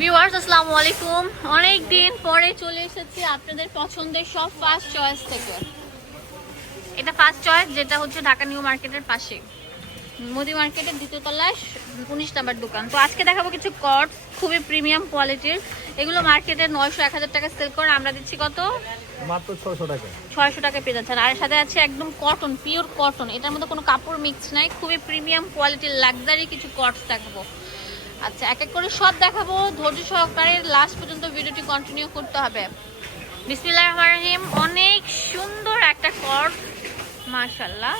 Viewers আসসালামু আলাইকুম। অনেক দিন পরে চলে এসেছি আপনাদের পছন্দের সব ফার্স্ট চয়েস থেকে। এটা ফার্স্ট চয়েস যেটা হচ্ছে ঢাকা নিউ মার্কেটের পাশে। মোদি মার্কেটের দ্বিতীয় তলায় উনিশ নাম্বার দোকান। তো আজকে দেখাবো কিছু কট খুবই প্রিমিয়াম কোয়ালিটির এগুলো মার্কেটে নয়শো এক হাজার টাকা সেল করে আমরা দিচ্ছি কত? মাত্র ছশো টাকা। ছয়শো টাকা পেয়ে যাচ্ছেন। আর সাথে আছে একদম কটন পিওর কটন এটার মধ্যে কোনো কাপড় মিক্স নাই খুবই প্রিমিয়াম কোয়ালিটির লাক্সারি কিছু কটস দেখাবো। আচ্ছা এক এক করে সব দেখাবো। ধৈর্য সহকারে লাস্ট পর্যন্ত ভিডিওটি কন্টিনিউ করতে হবে। বিসমিল্লাহ রহমান রহিম, অনেক সুন্দর একটা কট মাশাল্লাহ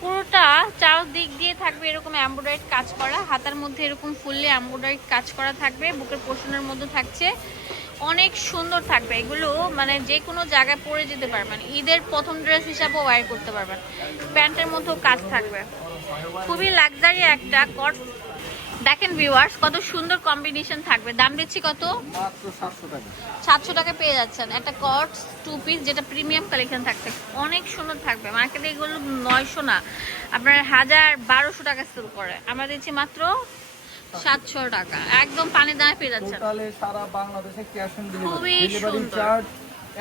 পুরোটা চারদিক দিয়ে থাকবে এরকম এমব্রয়ডারি কাজ করা। হাতার মধ্যে এরকম ফুললি এমব্রয়ডারি কাজ করা থাকবে, বুকের পোর্শনের মধ্যে থাকছে। অনেক সুন্দর থাকবে। এগুলো মানে যে কোনো জায়গায় পরে যেতে পারবেন। ঈদের প্রথম ড্রেস হিসাবেও ওয়ার করতে পারবেন। প্যান্টের মধ্যেও কাজ থাকবে। খুবই লাক্সারি একটা কট দেখেন ভিউয়ার্স কত সুন্দর কম্বিনেশন থাকবে। দাম দিচ্ছি কত? সাতশো টাকা। পেয়ে যাচ্ছেন। একটা কট টু পিস যেটা প্রিমিয়াম কালেকশন থাকছে। অনেক সুন্দর থাকবে। মার্কেটে এগুলো নয়শো না। আপনার হাজার বারোশো টাকা শুরু করে। আমরা দিচ্ছি মাত্র সাতশো টাকা। একদম পানি দামে পেয়ে যাচ্ছেন। সারা বাংলাদেশে ক্যাশ অন খুবই ডেলিভারি ডেলিভারি সুন্দর। চার্জ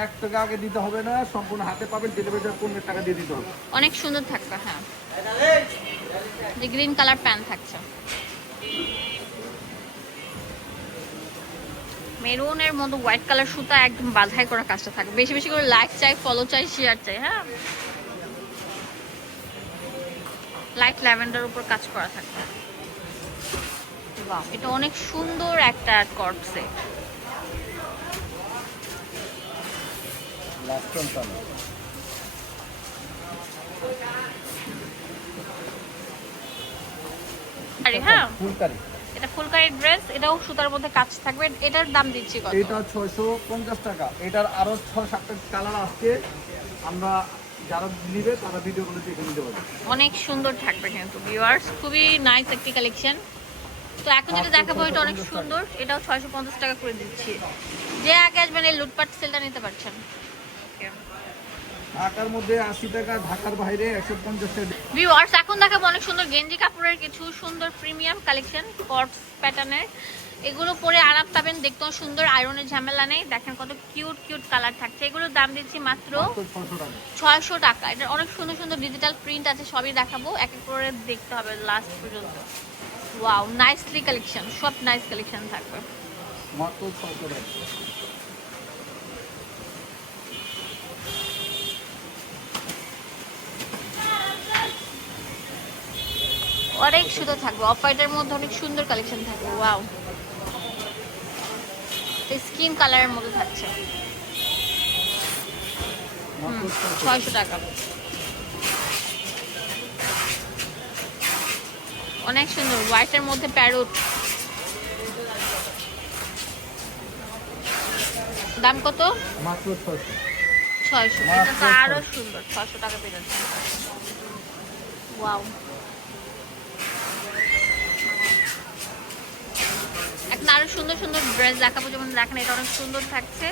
এক টাকা আগে দিতে হবে না সম্পূর্ণ হাতে পাবেন। ডেলিভারি পনেরো টাকা দিয়ে দিতে হবে। অনেক সুন্দর থাকবে হ্যাঁ। যে গ্রিন কালার প্যান্ট থাকছে। মেরুনের মতো হোয়াইট কালার সুতা একদম বাধাই করা কাজটা থাকবে বেশি বেশি করে লাইক চাই ফলো চাই শেয়ার চাই হ্যাঁ? লাইট ল্যাভেন্ডার উপর কাজ করা বাহ এটা অনেক সুন্দর একটা লাস্ট অন চালু আরে হ্যাঁ ফুলকারি এটা ফুলকারি ড্রেস এটাও সুতার মধ্যে কাজ থাকবে। এটার দাম দিচ্ছি কত? এটা টাকা। এটার আরও ছয় সাতটা কালার আসছে। আমরা যারা নিবে তারা ভিডিওগুলো দেখে নিতে পারবে। অনেক সুন্দর থাকবে কিন্তু ভিউয়ার্স খুবই নাইস একটি কালেকশন তো এখন যেটা দেখাবো এটা অনেক সুন্দর। এটাও ছয়শো পঞ্চাশ টাকা করে দিচ্ছি। যে আগে আসবেন এই লুটপাট সেলটা নিতে পারছেন। ঢাকার মধ্যে আশি টাকা ঢাকার বাইরে একশো পঞ্চাশ টাকা। ভিউয়ার্স এখন দেখাবো অনেক সুন্দর গেঞ্জি কাপড়ের কিছু সুন্দর প্রিমিয়াম কালেকশন কটস প্যাটার্নের এগুলো পরে আরাম পাবেন দেখতেও সুন্দর আয়রনের ঝামেলা নেই। দেখেন কত কিউট কিউট কালার থাকছে। এগুলোর দাম দিচ্ছি মাত্র ছয়শো টাকা। এটা অনেক সুন্দর সুন্দর ডিজিটাল প্রিন্ট আছে সবই দেখাবো। এক এক করে দেখতে হবে লাস্ট পর্যন্ত। ওয়াও নাইসলি কালেকশন সব নাইস কালেকশন থাকবে। মাত্র ছশো টাকা। অনেক সুন্দর থাকবে। অফ হোয়াইটের মধ্যে অনেক সুন্দর কালেকশন থাকবে। ওয়াও স্কিন কালারের মধ্যে থাকছে। ছয়শো টাকা। অনেক সুন্দর। হোয়াইটের মধ্যে প্যারোট দাম কত? মাত্র ছয়শো। এটা তো আরও সুন্দর। ছয়শো টাকা পেয়ে যাচ্ছে। ওয়াও এখন আরও সুন্দর সুন্দর ড্রেস দেখাবো। যেমন দেখেন, এটা অনেক সুন্দর থাকছে।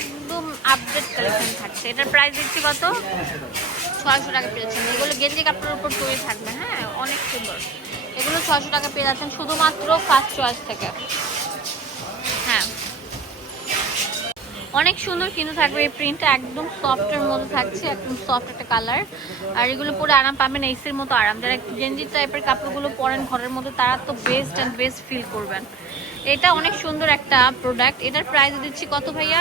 একদম আপডেট কালেকশন থাকছে। এটার প্রাইস দিচ্ছি কত? ছয়শো টাকা পেয়েছেন। এগুলো গেঞ্জি কাপড়ের উপর তৈরি থাকবে হ্যাঁ? অনেক সুন্দর। এগুলো ছয়শো টাকা পেয়ে যাচ্ছেন শুধুমাত্র ফার্স্ট চয়েস থেকে। হ্যাঁ। অনেক সুন্দর কিন্তু থাকবে এই প্রিন্টটা একদম সফটের মধ্যে থাকছে, একদম সফট একটা কালার আর এগুলো পরে আরাম পাবেন এসির মতো আরাম। যারা গেঞ্জি টাইপের কাপড়গুলো পরেন, ঘরের মধ্যে, তারা তো বেস্ট অ্যান্ড বেস্ট ফিল করবেন। এটা অনেক সুন্দর একটা প্রোডাক্ট এটার প্রাইস দিচ্ছি কত ভাইয়া?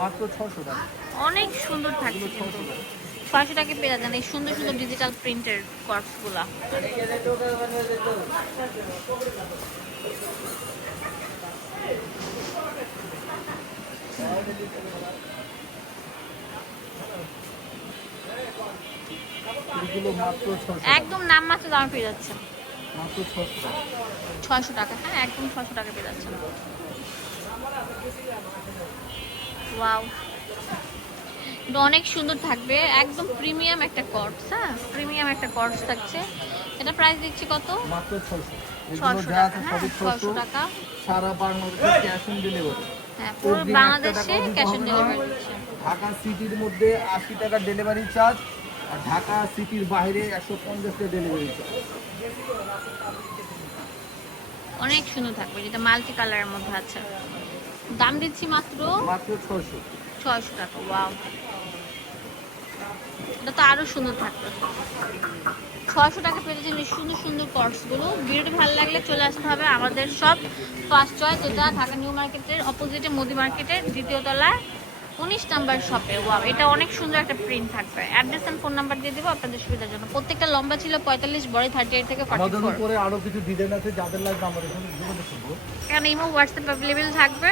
মাত্র ছশো টাকা। অনেক সুন্দর কিন্তু। ছয়শো টাকা পেয়ে যাবেন এই সুন্দর সুন্দর ডিজিটাল প্রিন্টের কর্পসগুলা একদম নাম মাত্র দাম পেয়ে যাচ্ছে ছয়শো টাকা। হ্যাঁ একদম ছয়শো টাকা পেয়ে যাচ্ছেন। ওয়াও। এটা অনেক সুন্দর থাকবে। একদম প্রিমিয়াম একটা কর্স হ্যাঁ? প্রিমিয়াম একটা কর্স থাকছে। এটা প্রাইস দিচ্ছি কত? মাত্র ছয়শো। টাকা। হ্যাঁ ছয়শো টাকা। সারা বাংলাদেশে ক্যাশ অন ডেলিভারি হ্যাঁ পুরো বাংলাদেশে ক্যাশ অন ডেলিভারি ঢাকা সিটির মধ্যে আশি টাকা ডেলিভারি চার্জ আর ঢাকা সিটির বাইরে একশো পঞ্চাশ টাকা ডেলিভারি অনেক সুন্দর থাকবে যেটা মাল্টি কালারের মধ্যে আছে। দাম দিচ্ছি মাত্র মাত্র ছয়শো। ছয়শো টাকা ওয়াও এটা তো আরও সুন্দর থাকবে। ছয়শো টাকা পেয়ে যাচ্ছেন সুন্দর সুন্দর কর্সগুলো ভিডিওটি ভালো লাগলে চলে আসতে হবে আমাদের সব ফার্স্ট চয়েস যেটা ঢাকা নিউ মার্কেটের অপোজিটে মোদি মার্কেটের দ্বিতীয় তলায়। উনিশ নাম্বার শপে। ওয়াও এটা অনেক সুন্দর একটা প্রিন্ট থাকবে। অ্যাড্রেস এন্ড ফোন নাম্বার দিয়ে দেবো আপনাদের সুবিধার জন্য। প্রত্যেকটা লম্বা ছিল পঁয়তাল্লিশ বড় থার্টি এইট থেকে আমাদের উপরে আরও কিছু ডিজাইন আছে যাদের লাগবে আমাদের এখানে যোগাযোগ করব। এখানে ইমো হোয়াটসঅ্যাপ অ্যাভেলেবেল থাকবে।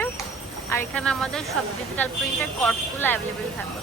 আর এখানে আমাদের সব ডিজিটাল প্রিন্টের কর্সগুলো অ্যাভেলেবেল থাকবে।